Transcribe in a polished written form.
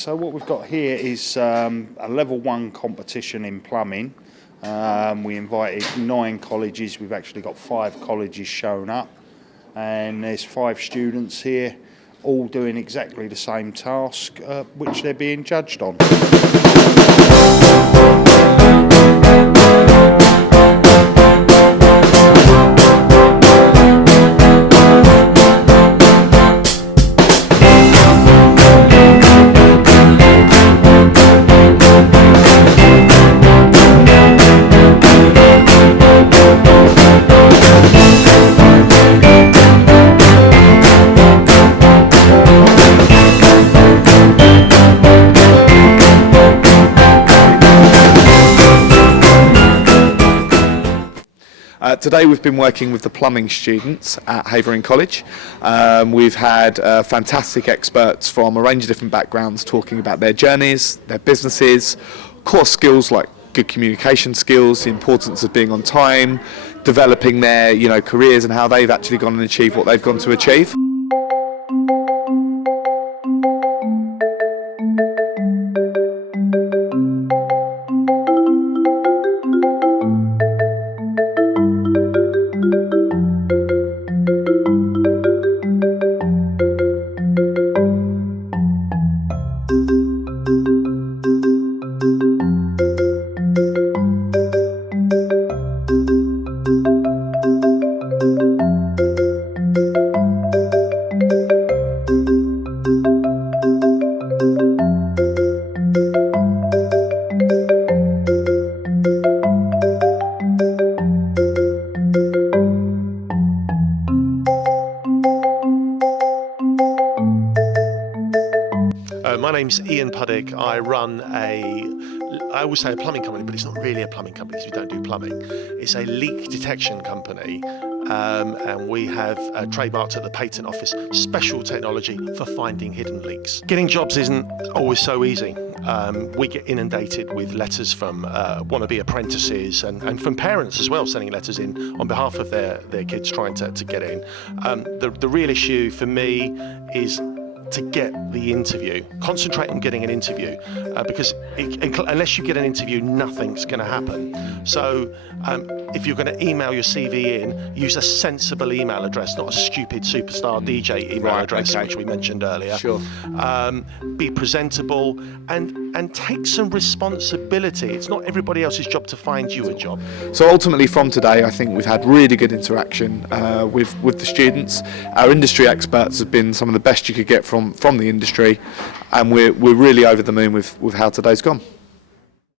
So what we've got here is a level 1 competition in plumbing. We invited 9 colleges. We've actually got 5 colleges shown up, and there's 5 students here, all doing exactly the same task, which they're being judged on. Today we've been working with the plumbing students at Havering College. We've had fantastic experts from a range of different backgrounds talking about their journeys, their businesses, core skills like good communication skills, the importance of being on time, developing their careers and how they've actually gone and achieved what they've gone to achieve. My name's Ian Puddick. I run I always say a plumbing company, but it's not really a plumbing company because we don't do plumbing. It's a leak detection company, and we have trademarked at the patent office special technology for finding hidden leaks. Getting jobs isn't always so easy. We get inundated with letters from wannabe apprentices and from parents as well, sending letters in on behalf of their kids trying to get in. The real issue for me is to get the interview. Concentrate on getting an interview, because unless you get an interview, nothing's going to happen. So if you're going to email your CV in, use a sensible email address, not a stupid superstar DJ email address, which we mentioned earlier. Sure. Be presentable and take some responsibility. It's not everybody else's job to find you a job. So ultimately from today, I think we've had really good interaction with the students. Our industry experts have been some of the best you could get from the industry, and we're really over the moon with how today's gone.